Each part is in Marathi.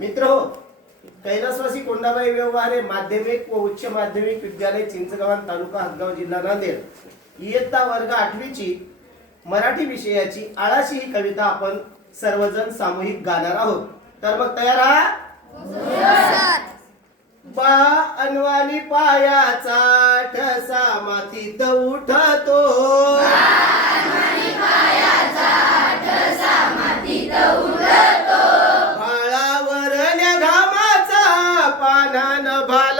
मित्र हो कैलासवासी कोंडाबाई व्यवहारे माध्यमिक व उच्च माध्यमिक विद्यालय चिंचगावान तालुका हदगाव जिल्हा नांदेड. इयत्ता वर्ग आठवीची मराठी विषयाची आळाशी ही कविता आपण सर्वजण सामूहिक गाणार आहोत. तर मग तयार आहात? बा अनवानी पायाचा ठसा मातीत उठतो बाळावरल्या घामाचा पानान भाला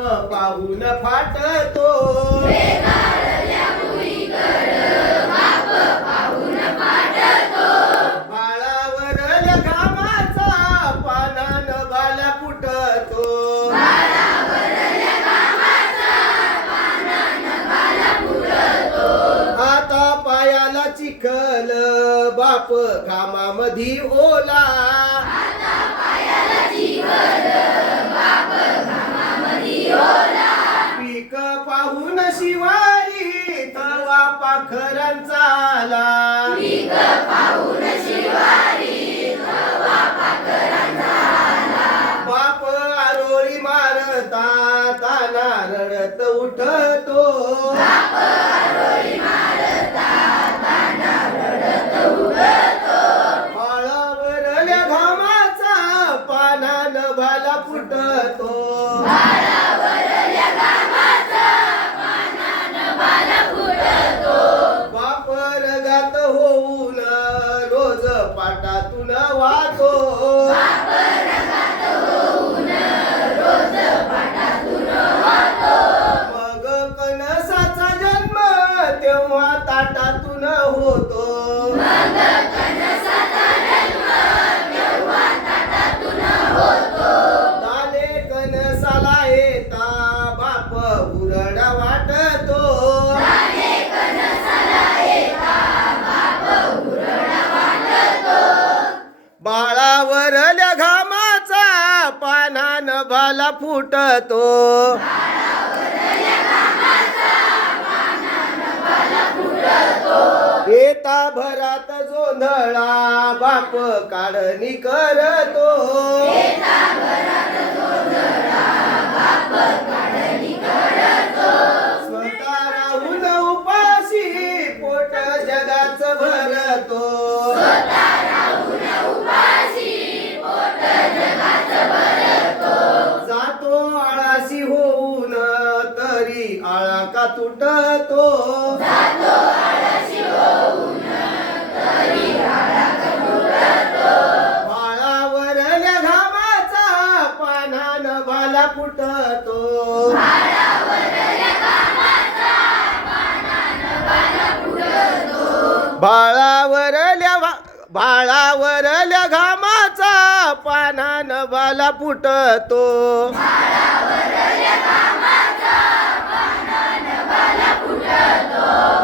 बाप पाहून फाटतो फुटतो. आता पायाला चिखल बाप घामामधी ओला. शिवारी तवा पाखरांचा आला. बाप आरोळी मारता ताना रडत उठतो बाळावरल्या घामाचा पानान भाला फुटतो जात होऊन रोज पाटातून वाहतो भाला फुटतो. येता भरात जोंधळा बाप काढणी करतो. आळा का बाळावरल्या घामाचा पानान भाला फुटतो. बाळावरल्या बाळावर बाळावरल्या घामाचा पानान भाला फुटतो. 认读